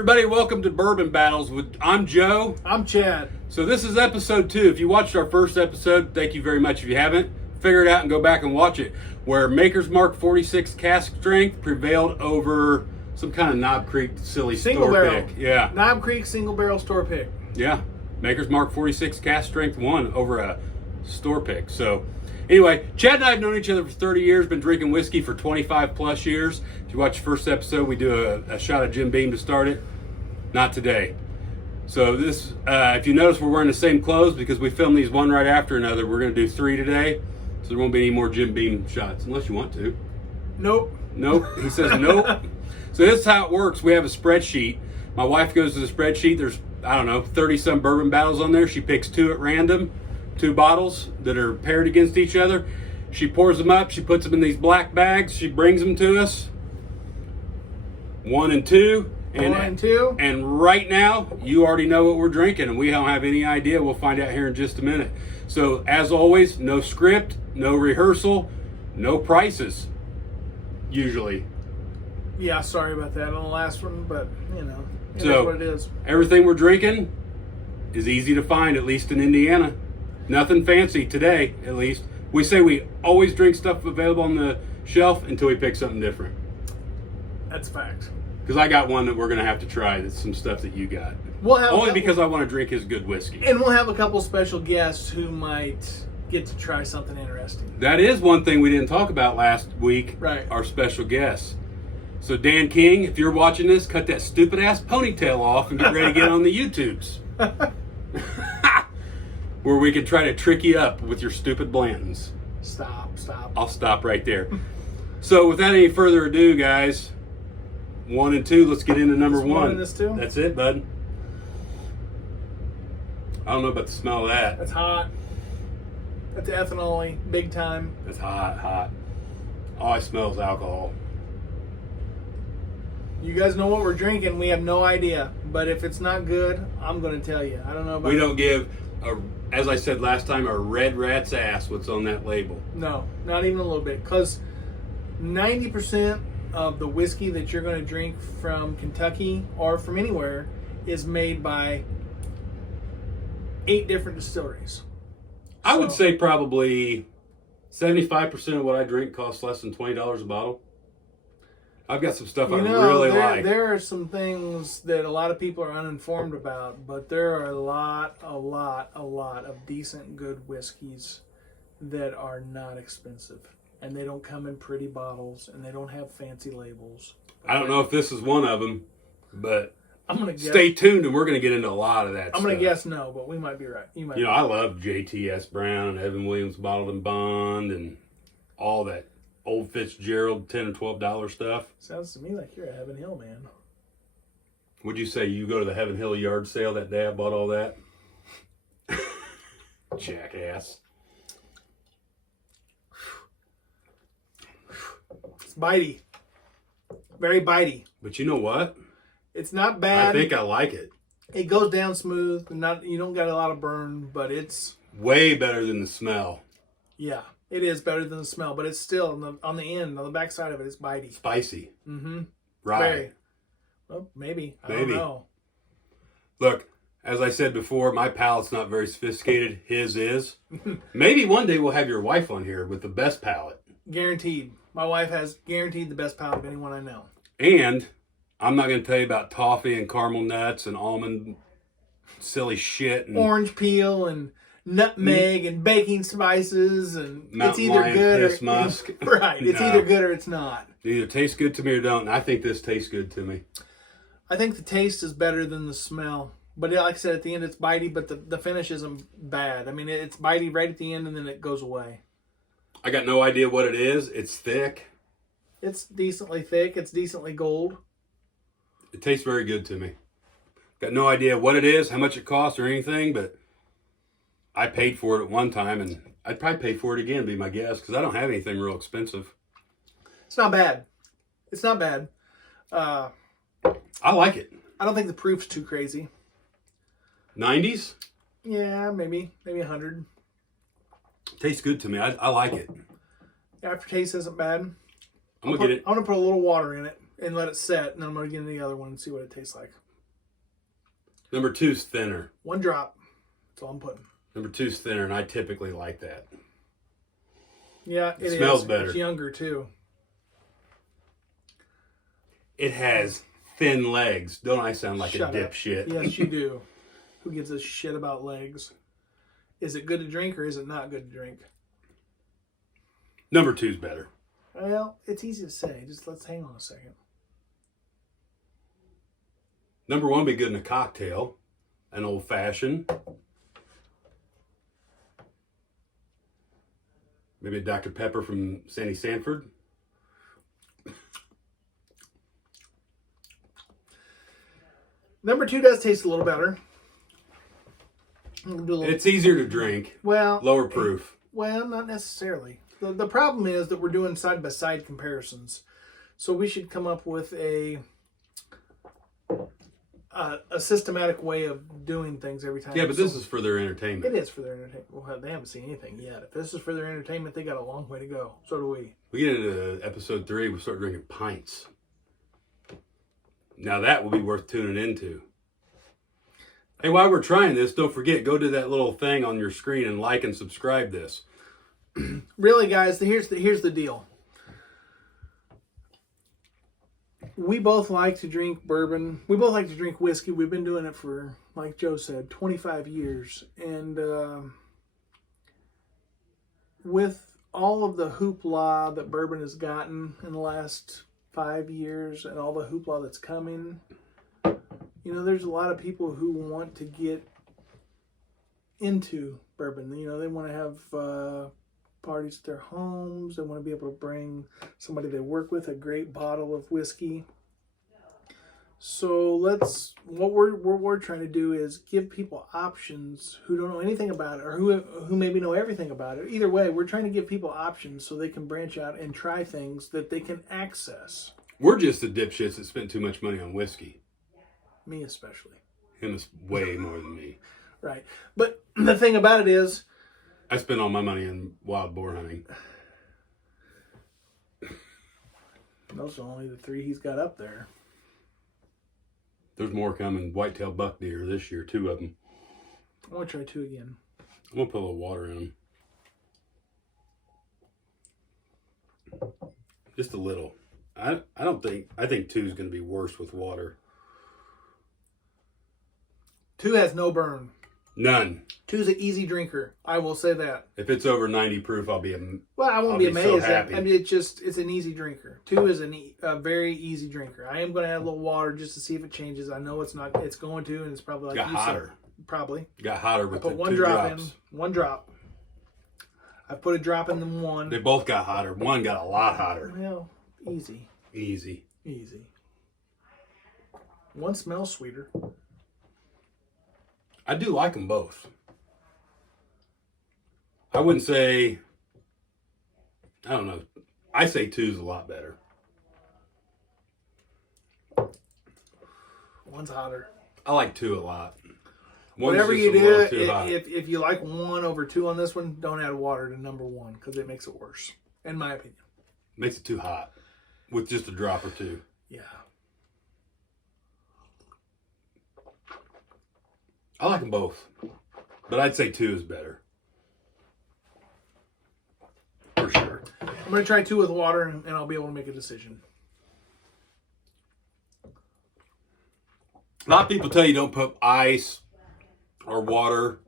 everybody, welcome to Bourbon Battles. I'm Joe. I'm Chad. So this is episode 2. If you watched our first episode, thank you very much. If you haven't, figure it out and go back and watch it. Where Maker's Mark 46 cask strength prevailed over some kind of Knob Creek silly Single store barrel. pick. Yeah. Knob Creek single barrel store pick. Yeah. Maker's Mark 46 cask strength won over a store pick. So anyway, Chad and I have known each other for 30 years, been drinking whiskey for 25 plus years. If you watch the first episode, we do a shot of Jim Beam to start it. Not today. So this, if you notice, we're wearing the same clothes because we filmed these one right after another. We're going to do 3 today. So there won't be any more Jim Beam shots, unless you want to. Nope. Nope. He says nope. So this is how it works. We have a spreadsheet. My wife goes to the spreadsheet. There's, I don't know, 30-some bourbon battles on there. She picks 2 at random, 2 bottles that are paired against each other. She pours them up. She puts them in these black bags. She brings them to us. 1 and 2. And 1 and 2. And right now, you already know what we're drinking, and we don't have any idea. We'll find out here in just a minute. So, as always, no script, no rehearsal, no prices, usually. Yeah, sorry about that on the last one, but, you know, it is what it is. Everything we're drinking is easy to find, at least in Indiana. Nothing fancy today, at least. We say we always drink stuff available on the shelf until we pick something different. That's a fact. Because I got one that we're going to have to try. That's some stuff that you got. We'll have Only because I want to drink his good whiskey. And we'll have a couple special guests who might get to try something interesting. That is one thing we didn't talk about last week. Right. Our special guests. So Dan King, if you're watching this, cut that stupid ass ponytail off and get ready to get on the YouTubes. Where we can try to trick you up with your stupid Blantons. Stop. I'll stop right there. So without any further ado, guys, 1 and 2, let's get into number 1. 1 and this 2? That's it, bud. I don't know about the smell of that. That's hot. That's ethanol-y, big time. That's hot. All I smell is alcohol. You guys know what we're drinking. We have no idea. But if it's not good, I'm going to tell you. I don't know about We don't give, as I said last time, a red rat's ass what's on that label. No, not even a little bit. Because 90% of the whiskey that you're going to drink from Kentucky or from anywhere is made by 8 different distilleries. I would say probably 75% of what I drink costs less than $20 a bottle. I've got some stuff I really like. There are some things that a lot of people are uninformed about, but there are a lot of decent, good whiskeys that are not expensive. And they don't come in pretty bottles, and they don't have fancy labels. I don't know if this is one of them, but I'm gonna guess, stay tuned, and we're going to get into a lot of that stuff. I'm going to guess no, but we might be right. You know, I love JTS Brown, Evan Williams Bottled and Bond, and all that old Fitzgerald $10 and $12 stuff. Sounds to me like you're a Heaven Hill man. Would you say you go to the Heaven Hill yard sale that day I bought all that? Jackass. It's bitey. Very bitey. But you know what? It's not bad. I think I like it. It goes down smooth. You don't got a lot of burn, but it's way better than the smell. Yeah, it is better than the smell, but it's still on the end, on the back side of it, it's bitey. Spicy. Mm-hmm. Right. Very. Well, maybe. I don't know. Look, as I said before, my palate's not very sophisticated. His is. Maybe one day we'll have your wife on here with the best palate. Guaranteed. My wife has guaranteed the best palate of anyone I know. And I'm not going to tell you about toffee and caramel nuts and almond silly shit. And orange peel and nutmeg and baking spices. And Mount it's either Lion good piss or... musk. Right. It's either good or it's not. It either tastes good to me or don't. And I think this tastes good to me. I think the taste is better than the smell. But like I said, at the end it's bitey, but the finish isn't bad. I mean, it's bitey right at the end and then it goes away. I got no idea what it is. It's thick. It's decently thick. It's decently gold. It tastes very good to me. Got no idea what it is, how much it costs or anything, but I paid for it at one time, and I'd probably pay for it again, be my guess, because I don't have anything real expensive. It's not bad. It's not bad. I like it. I don't think the proof's too crazy. 90s? Yeah, maybe 100. Tastes good to me. I like it. Aftertaste isn't bad. I'm gonna put a little water in it and let it set, and then I'm gonna get into the other one and see what it tastes like. Number 2's thinner. 1 drop. That's all I'm putting. Number 2's thinner, and I typically like that. Yeah, it smells better. It's younger too. It has thin legs. Don't I sound like Shut a up. dipshit? Yes, you do. Who gives a shit about legs? Is it good to drink or is it not good to drink? Number 2's better. Well, it's easy to say. Just let's hang on a second. Number 1 would be good in a cocktail, an old fashioned. Maybe a Dr. Pepper from Sandy Sanford. Number 2 does taste a little better. It's easier to drink. Well, lower proof. Well, not necessarily. The problem is that we're doing side-by-side comparisons. So we should come up with a systematic way of doing things every time. Yeah, but this is for their entertainment. It is for their entertainment. Well, they haven't seen anything yet. If this is for their entertainment, they got a long way to go. So do we. We get into episode 3, we start drinking pints. Now that will be worth tuning into. Hey, while we're trying this, don't forget, go to that little thing on your screen and like and subscribe this. Really, guys, here's the deal. We both like to drink bourbon. We both like to drink whiskey. We've been doing it for, like Joe said, 25 years. And with all of the hoopla that bourbon has gotten in the last 5 years and all the hoopla that's coming, you know, there's a lot of people who want to get into bourbon. You know, they want to have parties at their homes. They want to be able to bring somebody they work with a great bottle of whiskey. So what we're trying to do is give people options who don't know anything about it or who maybe know everything about it. Either way, we're trying to give people options so they can branch out and try things that they can access. We're just the dipshits that spent too much money on whiskey. Me especially. Him is way more than me. Right. But the thing about it is, I spent all my money on wild boar hunting. those are only the 3 he's got up there. There's more coming. Whitetail buck deer this year, 2 of them. I want to try 2 again. I'm going to put a little water in them. Just a little. I think 2 is going to be worse with water. 2 has no burn. None. 2's an easy drinker. I will say that. If it's over 90 proof, I'll be Well, I won't be amazed. So happy. I mean, it's an easy drinker. 2 is a very easy drinker. I am going to add a little water just to see if it changes. I know it's going to, and it's probably like got you hotter. said. Probably. Got hotter with I put the 1 2 drop drops. in. 1 drop. I put a drop in them 1. They both got hotter. 1 got a lot hotter. Well, easy. Easy. 1 smells sweeter. I do like them both. I wouldn't say, I don't know. I say 2's a lot better. 1's hotter. I like 2 a lot. Whatever just you a little do, too hot. if you like 1 over 2 on this one, don't add water to number 1 because it makes it worse, in my opinion. Makes it too hot with just a drop or 2. Yeah. I like them both, but I'd say 2 is better. For sure. I'm going to try 2 with water and I'll be able to make a decision. A lot of people tell you don't put ice or water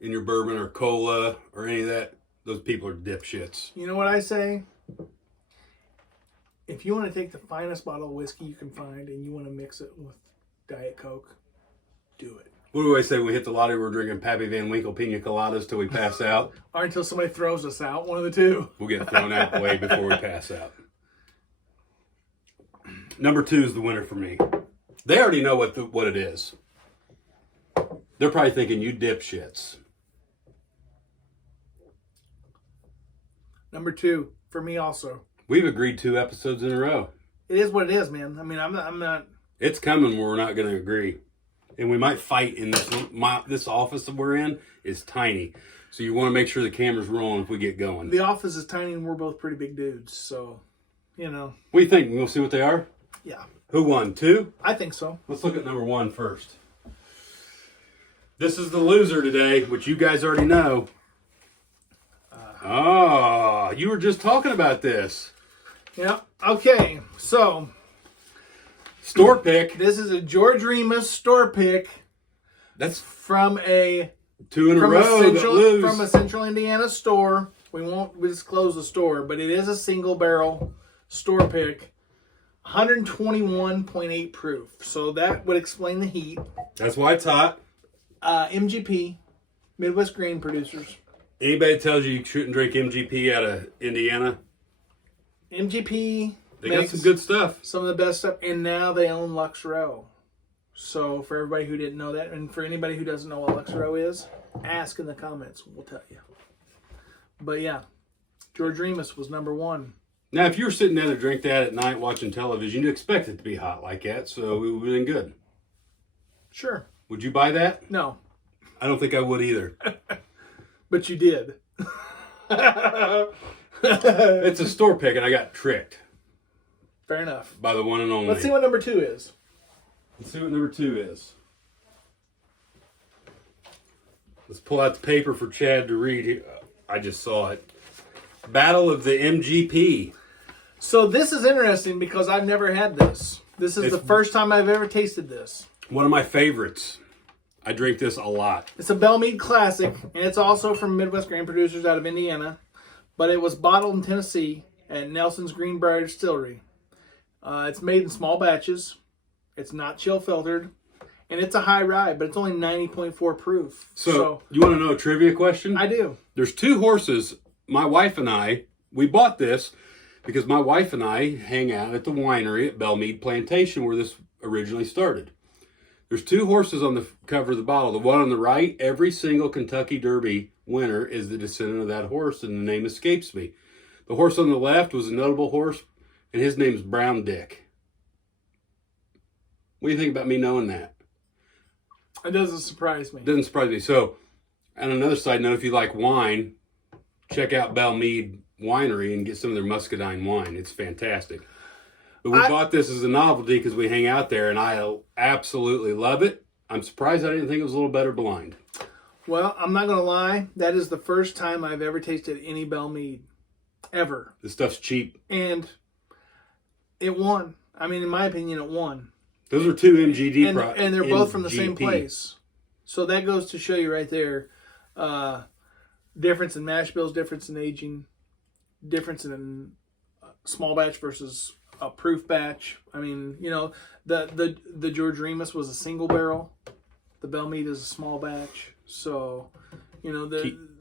in your bourbon or cola or any of that. Those people are dipshits. You know what I say? If you want to take the finest bottle of whiskey you can find and you want to mix it with Diet Coke, do it. What do I say? We hit the lottery, we're drinking Pappy Van Winkle pina coladas till we pass out. Or until somebody throws us out, one of the 2. We'll get thrown out way before we pass out. Number 2 is the winner for me. They already know what it is. They're probably thinking, you dipshits. Number 2, for me also. We've agreed 2 episodes in a row. It is what it is, man. I mean, I'm not. It's coming where we're not going to agree. And we might fight in this office that we're in is tiny. So you want to make sure the camera's rolling if we get going. The office is tiny and we're both pretty big dudes. So, you know. What do you think? We'll see what they are? Yeah. Who won? 2? I think so. Let's look at number 1 first. This is the loser today, which you guys already know. Oh, you were just talking about this. Yeah. Okay. So Store pick. this is a George Remus store pick. That's from a 2 in a row that lose. from a Central Indiana store. We won't disclose the store, but it is a single barrel store pick. 121.8 proof. So that would explain the heat. That's why it's hot. MGP, Midwest Grain Producers. Anybody that tells you shouldn't drink MGP out of Indiana, MGP they got makes some good stuff. some of the best stuff, and now they own Lux Row. So for everybody who didn't know that, and for anybody who doesn't know what Lux Row is, ask in the comments. We'll tell you. But yeah, George Remus was number one. Now, if you were sitting there to drink that at night watching television, you'd expect it to be hot like that, so it would have been good. Sure. Would you buy that? No. I don't think I would either. But you did. It's a store pick, and I got tricked Fair enough. by the one and only. Let's see what number 2 is. Let's see what number 2 is. Let's pull out the paper for Chad to read here. I just saw it. Battle of the MGP. So this is interesting because I've never had this. This is the first time I've ever tasted this. One of my favorites. I drink this a lot. It's a Belle Meade Classic, and it's also from Midwest Grain Producers out of Indiana. But it was bottled in Tennessee at Nelson's Greenbrier Distillery. It's made in small batches. It's not chill filtered. And it's a high rye, but it's only 90.4 proof. So you want to know a trivia question? I do. There's 2 horses. My wife and I, we bought this because my wife and I hang out at the winery at Belle Meade Plantation where this originally started. There's 2 horses on the cover of the bottle. The one on the right, every single Kentucky Derby winner is the descendant of that horse, and the name escapes me. The horse on the left was a notable horse, and his name's Brown Dick. What do you think about me knowing that? It doesn't surprise me. It doesn't surprise me. So, on another side note, if you like wine, check out Belle Meade Winery and get some of their muscadine wine. It's fantastic. But we bought this as a novelty because we hang out there, and I absolutely love it. I'm surprised I didn't think it was a little better blind. Well, I'm not going to lie. That is the first time I've ever tasted any Belle Meade. Ever. This stuff's cheap. And it won. I mean, in my opinion, it won. Those are 2 MGD products. And they're both from the same place. So that goes to show you right there. Difference in mash bills, difference in aging, difference in small batch versus a proof batch. I mean, you know, the George Remus was a single barrel. The Belle Meade is a small batch. So, you know,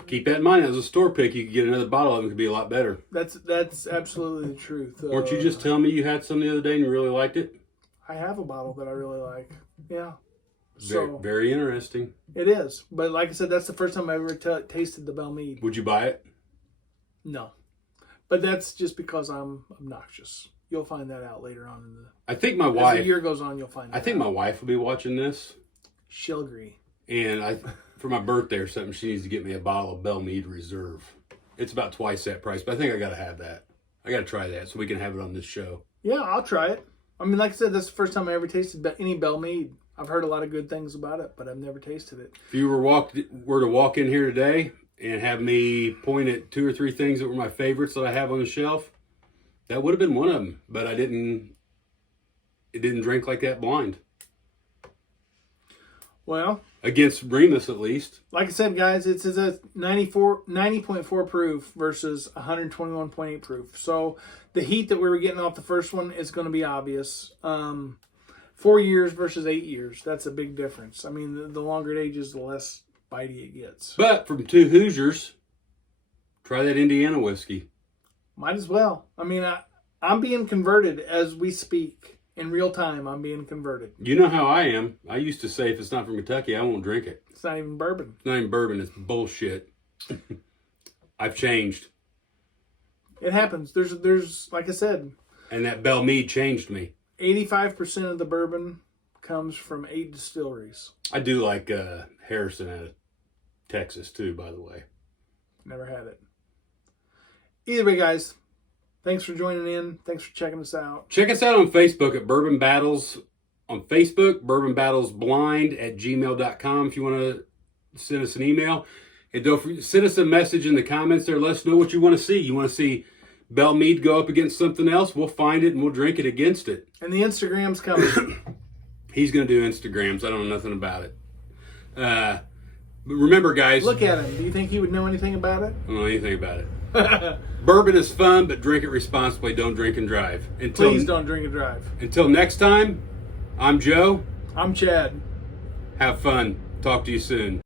keep that in mind. As a store pick, you could get another bottle of them. Could be a lot better. That's absolutely the truth. Weren't you just telling me you had some the other day and you really liked it? I have a bottle that I really like. Yeah. Very, very interesting. It is. But like I said, that's the first time I ever tasted the Belle Meade. Would you buy it? No. But that's just because I'm obnoxious. You'll find that out later on in the... I think my wife... As the year goes on, you'll find that I think my wife will be watching this. She'll agree. And for my birthday or something, she needs to get me a bottle of Belle Meade Reserve. It's about twice that price, but I think I got to have that. I got to try that so we can have it on this show. Yeah, I'll try it. I mean, like I said, that's the first time I ever tasted any Belle Meade. I've heard a lot of good things about it, but I've never tasted it. If you were to walk in here today and have me point at 2 or 3 things that were my favorites that I have on the shelf, that would have been one of them. But it didn't drink like that blind. Well, against Remus, at least. Like I said, guys, it's a 90.4 proof versus 121.8 proof. So the heat that we were getting off the first one is going to be obvious. 4 years versus 8 years. That's a big difference. I mean, the longer it ages, the less bitey it gets. But from 2 Hoosiers, try that Indiana whiskey. Might as well. I mean, I'm being converted as we speak. In real time, I'm being converted. You know how I am. I used to say if it's not from Kentucky, I won't drink it. It's not even bourbon. It's not even bourbon. It's bullshit. I've changed. It happens. There's like I said. And that Belle Meade changed me. 85% of the bourbon comes from 8 distilleries. I do like Harrison out of Texas too, by the way. Never had it. Either way, guys. Thanks for joining in. Thanks for checking us out. Check us out on Facebook at Bourbon Battles on Facebook, Bourbon Battles Blind at gmail.com if you want to send us an email. And send us a message in the comments there. Let us know what you want to see. You want to see Belle Meade go up against something else? We'll find it and we'll drink it against it. And the Instagram's coming. He's going to do Instagrams. I don't know nothing about it. But remember, guys. Look at him. Do you think he would know anything about it? I don't know anything about it. Bourbon is fun, but drink it responsibly. Don't drink and drive. Please don't drink and drive. Until next time, I'm Joe. I'm Chad. Have fun. Talk to you soon.